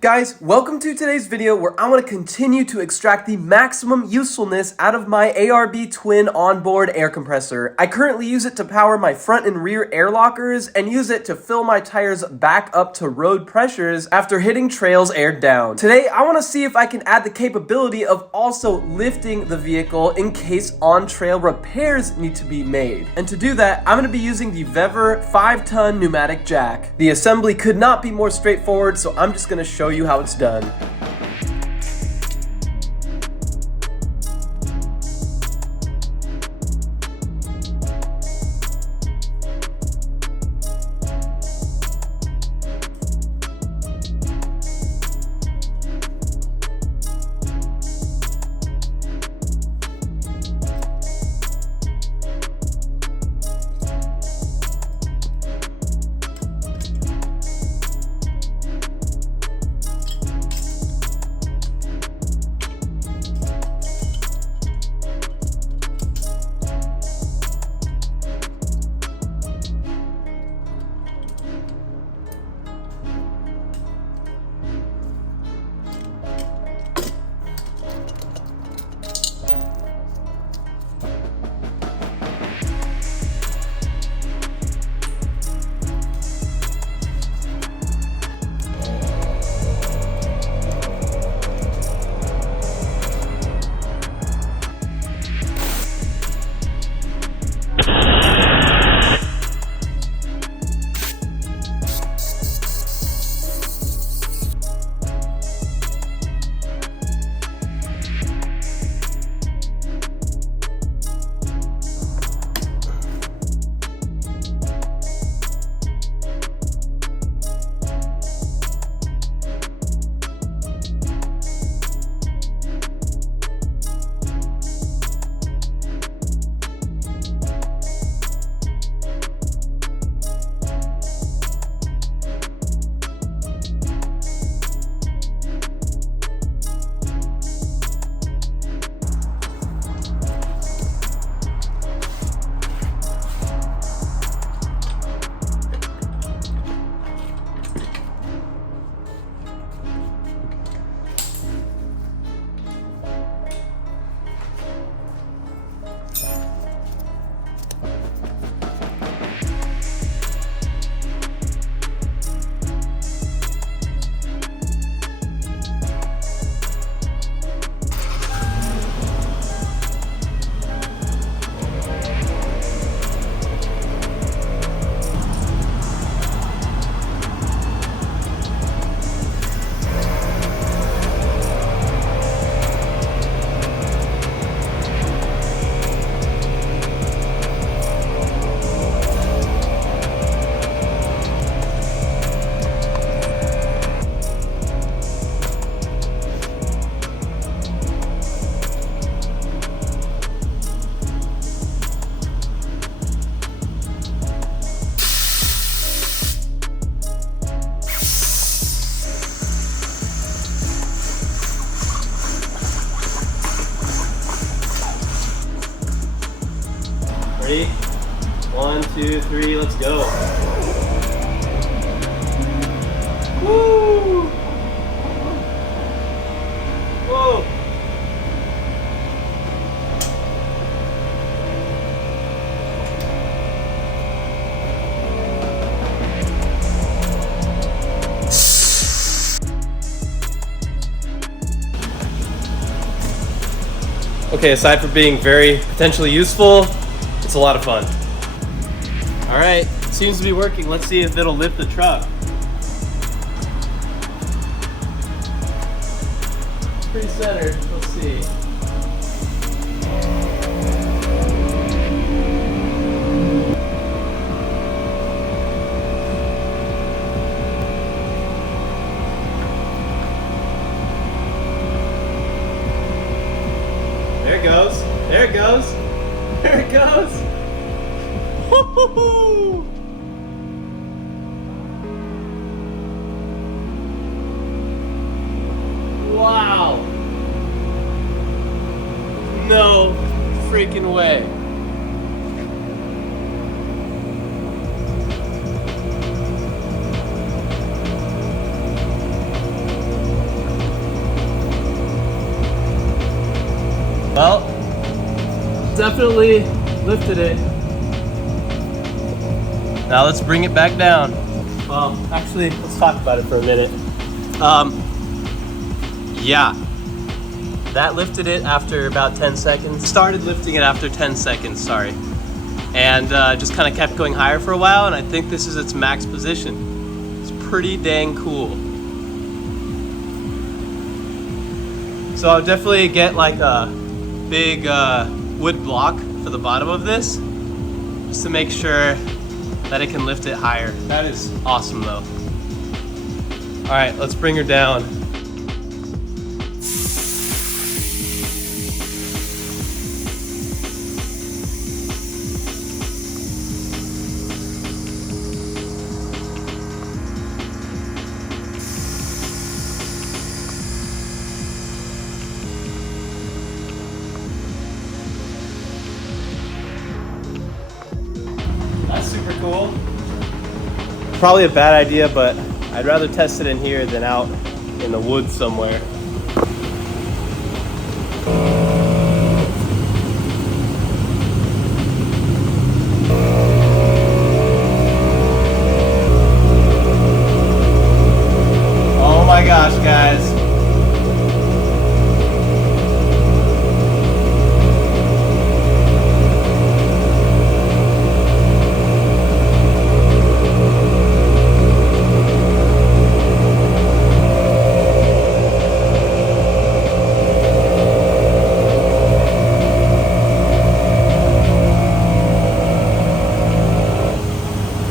Guys, welcome to today's video where I want to continue to extract the maximum usefulness out of my ARB twin onboard air compressor. I currently use it to power my front and rear air lockers and use it to fill my tires back up to road pressures after hitting trails aired down. Today, I want to see if I can add the capability of also lifting the vehicle in case on-trail repairs need to be made. And to do that, I'm going to be using the Vevor 5-ton pneumatic jack. The assembly could not be more straightforward, so I'm just going to show you how it's done. Ready? 1, 2, 3, let's go. Woo! Whoa! Okay, aside from being very potentially useful, it's a lot of fun. All right, it seems to be working. Let's see if it'll lift the truck. It's pretty centered. Let's see. There it goes. There it goes. There it goes! Woo-hoo-hoo! Wow! No freaking way. Well, definitely lifted it. Now let's bring it back down. Well, actually, let's talk about it for a minute. Yeah, that lifted it after about 10 seconds. Started lifting it after 10 seconds, sorry. And just kind of kept going higher for a while, and I think this is its max position. It's pretty dang cool. So I'll definitely get like a big wood block for the bottom of this, just to make sure that it can lift it higher. That is awesome though. All right, let's bring her down. That's super cool. Probably a bad idea, but I'd rather test it in here than out in the woods somewhere. Oh my gosh, guys.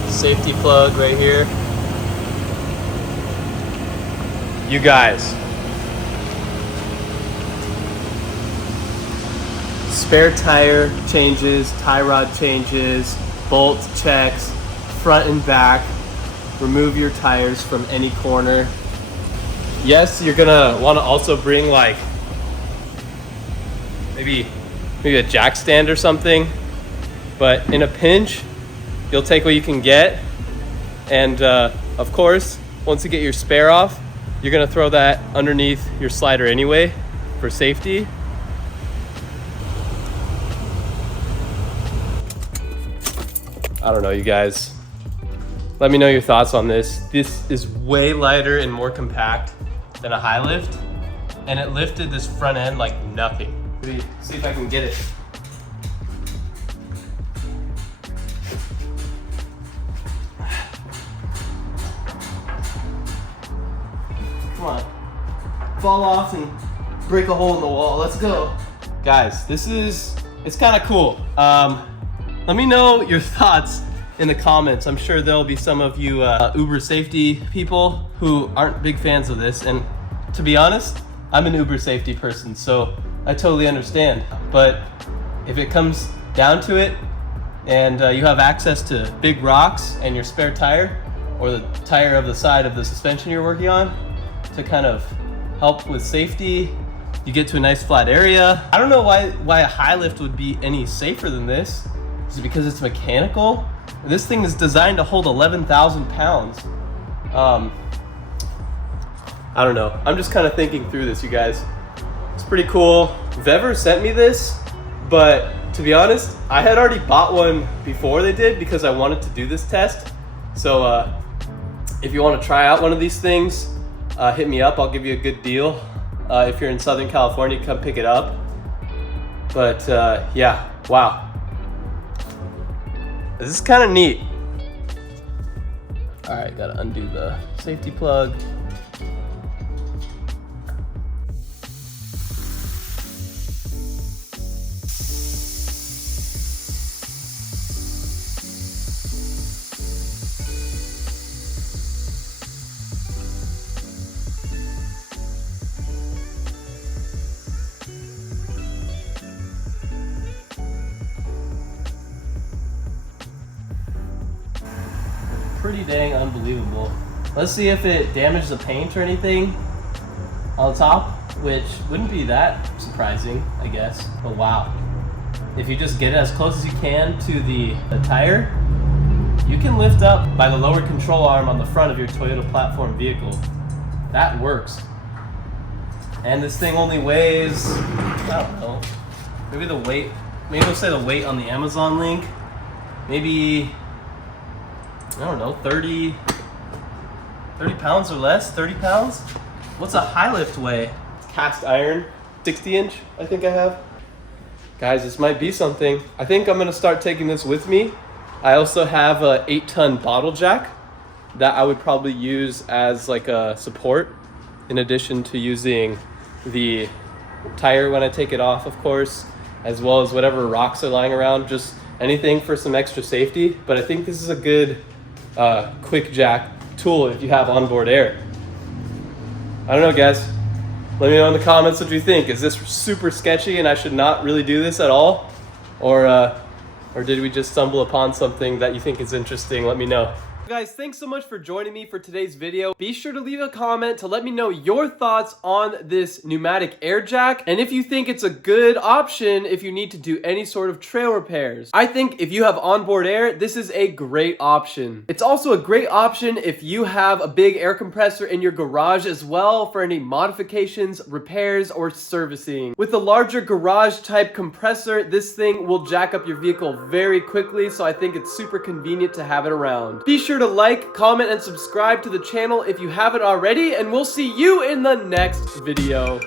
Safety plug right here. You guys, spare tire changes, tie rod changes, bolt checks, front and back. Remove your tires from any corner. Yes, you're gonna want to also bring like maybe a jack stand or something, but in a pinch you'll take what you can get. And of course, once you get your spare off, you're gonna throw that underneath your slider anyway for safety. I don't know, you guys. Let me know your thoughts on this. This is way lighter and more compact than a high lift, and it lifted this front end like nothing. Let me see if I can get it. Come on, fall off and break a hole in the wall. Let's go. Guys, it's kind of cool. Let me know your thoughts in the comments. I'm sure there'll be some of you Uber safety people who aren't big fans of this. And to be honest, I'm an Uber safety person, so I totally understand. But if it comes down to it and you have access to big rocks and your spare tire, or the tire of the side of the suspension you're working on, to kind of help with safety, you get to a nice flat area. I don't know why a high lift would be any safer than this. Is it because it's mechanical? This thing is designed to hold 11,000 pounds. I don't know. I'm just kind of thinking through this, you guys. It's pretty cool. Vevor sent me this, but to be honest, I had already bought one before they did because I wanted to do this test. So if you want to try out one of these things, hit me up. I'll give you a good deal. If you're in Southern California, come pick it up. But yeah, wow. This is kind of neat. All right, gotta undo the safety plug. Pretty dang unbelievable. Let's see if it damaged the paint or anything on the top, which wouldn't be that surprising, I guess. But wow, if you just get it as close as you can to the tire, you can lift up by the lower control arm on the front of your Toyota platform vehicle. That works. And this thing only weighs, I don't know, maybe the weight, maybe it'll say the weight on the Amazon link. Maybe, I don't know, 30 pounds or less, 30 pounds? What's a high lift weigh? Cast iron, 60-inch, I think I have. Guys, this might be something. I think I'm gonna start taking this with me. I also have a 8-ton bottle jack that I would probably use as like a support, in addition to using the tire when I take it off, of course, as well as whatever rocks are lying around, just anything for some extra safety. But I think this is a good quick jack tool if you have onboard air. I don't know, guys. Let me know in the comments what you think. Is this super sketchy and I should not really do this at all? Or did we just stumble upon something that you think is interesting? Let me know. Guys, thanks so much for joining me for today's video. Be sure to leave a comment to let me know your thoughts on this pneumatic air jack, and if you think it's a good option if you need to do any sort of trail repairs. I think if you have onboard air, this is a great option. It's also a great option if you have a big air compressor in your garage as well for any modifications, repairs, or servicing. With a larger garage type compressor, this thing will jack up your vehicle very quickly, so I think it's super convenient to have it around. Be sure to like, comment, and subscribe to the channel if you haven't already, and we'll see you in the next video.